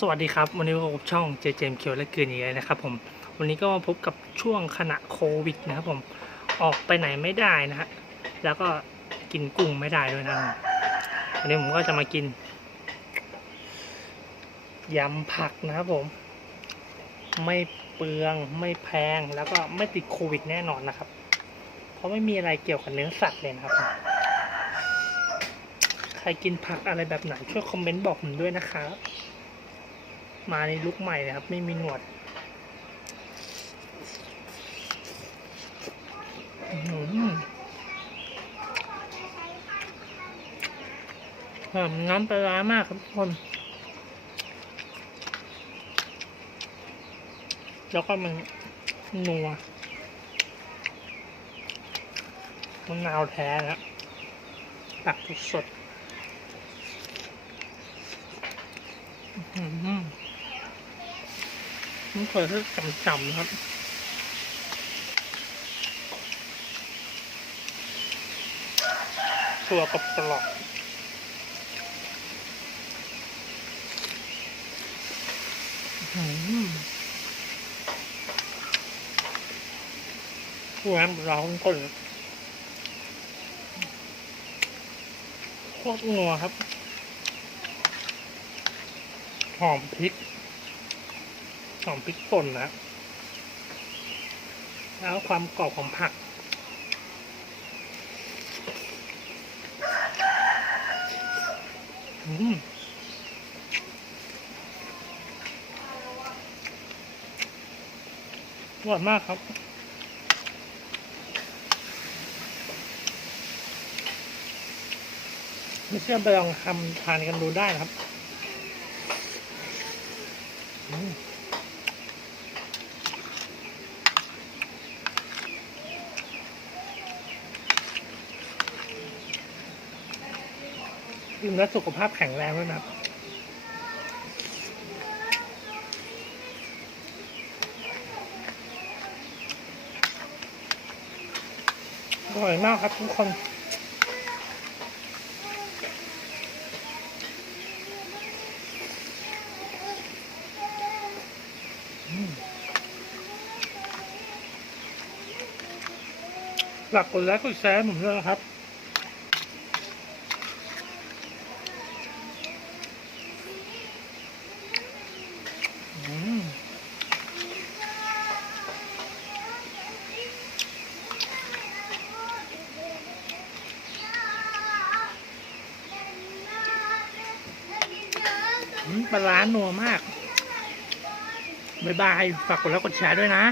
สวัสดีครับวันนี้พบกับช่องเจเจมเคียวและเกินอีกแล้วนะครับผมวันนี้ก็มาพบกับช่วงขณะโควิดนะครับผมออกไปไหนไม่ได้นะฮะแล้วก็กินกุ้งไม่ได้ด้วยนะวันนี้ผมก็จะมากินยำผักนะครับผม ไม่เปลืองไม่แพงแล้วก็ไม่ติดโควิดแน่นอนนะครับ เพราะไม่มีอะไรเกี่ยวกับเนื้อสัตว์เลยนะครับ ใครกินผักอะไรแบบไหนช่วยคอมเมนต์บอกผมด้วยนะครับ มาในลุคใหม่นะครับ ไม่มีหนวดอื้อหือมน้ำปลาร้ามากครับทุกคน แล้วก็มันนัวมะนาวแท้นะตักสดอื้อ หือมันเปิดให้จำๆครับตัวกับกรอบอื้อหือแหวมร้องก่อนโคตรงัวครับ หอมพริก หอมพริกป่นนะ แล้วความกรอบของผัก อืมอร่อยมากครับไม่เชื่อไปลองทำทานกันดูได้นะครับ อืม กินแล้วสุขภาพแข็งแรงด้วยนะอร่อยมากครับทุกคนอืมฝากกดไลค์กดแชร์ให้ผมด้วยนะครับ ปลาล้านัวมากบายบาย ฝากกดไลค์กดแชร์ด้วยนะ